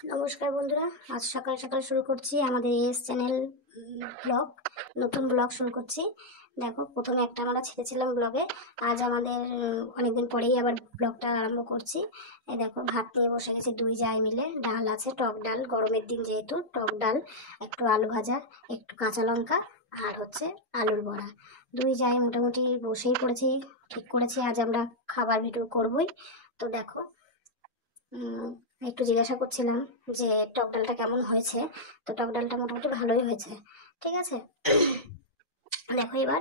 নমস্কার বন্ধুরা, আজ সকাল সকাল শুরু করছি আমাদের এস চ্যানেল ব্লগ। নতুন ব্লগ শুরু করছি। দেখো, প্রথমে একটা আমরা ছেড়েছিলাম ব্লগে। আজ আমাদের অনেকদিন পরেই আবার ব্লগটা আরম্ভ করছি। এই দেখো, ভাত নিয়ে বসে গেছি দুই জায় মিলে। ডাল আছে, টক ডাল, গরমের দিন যেহেতু টক ডাল, একটু আলু ভাজা, একটু কাঁচা লঙ্কা, আর হচ্ছে আলুর বড়া। দুই জায় মোটামুটি বসেই পড়েছি। ঠিক করেছি আজ আমরা খাবার ভিডিও করবই। তো দেখো, উম, একটু জিজ্ঞাসা করছিলাম যে টক ডালটা কেমন হয়েছে। তো টক ডালটা মোটামুটি ভালোই হয়েছে। ঠিক আছে। দেখো এবার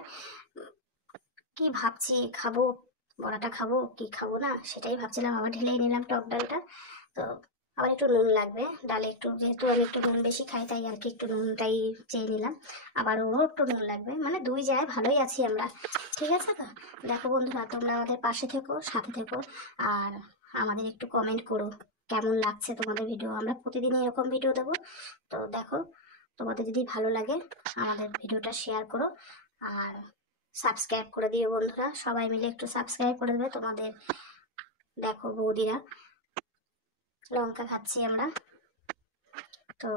কি ভাবছি, খাবো বড়াটা খাবো কি খাবো না সেটাই ভাবছিলাম। আবার ঢেলেই নিলাম টক ডালটা। তো আবার একটু নুন লাগবে ডালে, একটু যেহেতু আমি একটু নুন বেশি খাই তাই আর কি একটু নুনটাই চেয়ে নিলাম। আবার ওরও একটু নুন লাগবে, মানে দুই জায়গায় ভালোই আছি আমরা। ঠিক আছে তো। দেখো বন্ধুরা, তোমরা আমাদের পাশে থেকো, সাথে থেকো, আর আমাদের একটু কমেন্ট করো কেমন লাগছে তোমাদের ভিডিও। আমরা প্রতিদিনই এরকম ভিডিও দেবো। তো দেখো, তোমাদের যদি ভালো লাগে আমাদের ভিডিওটা শেয়ার করো, আর সাবস্ক্রাইব করে দিও বন্ধুরা। সবাই মিলে একটু সাবস্ক্রাইব করে দেবে তোমাদের। দেখো বৌদিরা, লঙ্কা খাচ্ছি আমরা। তো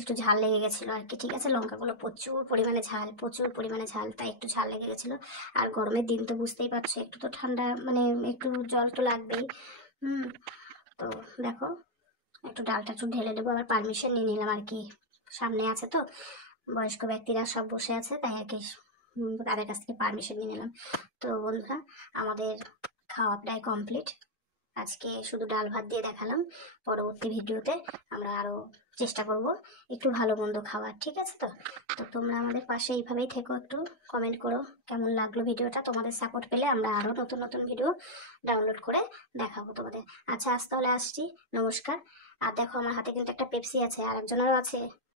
একটু ঝাল লেগে গেছিলো আর কি। ঠিক আছে, লঙ্কাগুলো প্রচুর পরিমাণে ঝাল, প্রচুর পরিমাণে ঝাল, তাই একটু ঝাল লেগে গেছিলো। আর গরমের দিন তো বুঝতেই পারছো, একটু তো ঠান্ডা মানে একটু জল তো লাগবেই। হুম। তো দেখো, একটু ডালটা একটু ঢেলে দেবো। আবার পারমিশন নিয়ে নিলাম আর কি, সামনে আছে তো বয়স্ক ব্যক্তিরা সব বসে আছে তাই আর কি। তাদের কাছ থেকে পারমিশন নিয়ে নিলাম। তো বন্ধুরা, আমাদের খাওয়া প্রায় কমপ্লিট। আজকে শুধু ডাল ভাত দিয়ে দেখালাম। পরবর্তী ভিডিওতে আমরা আরো চেষ্টা করব একটু ভালো মন্দ খাওয়ার। ঠিক আছে তো। তো তোমরা আমাদের পাশে এইভাবেই থেকো, একটু কমেন্ট করো কেমন লাগলো ভিডিওটা। তোমাদের সাপোর্ট পেলে আমরা আরো নতুন নতুন ভিডিও ডাউনলোড করে দেখাবো তোমাদের। আচ্ছা, আজ তাহলে আসছি। নমস্কার। আর দেখো, আমার হাতে কিন্তু একটা পেপসি আছে, আর একজনেরও আছে।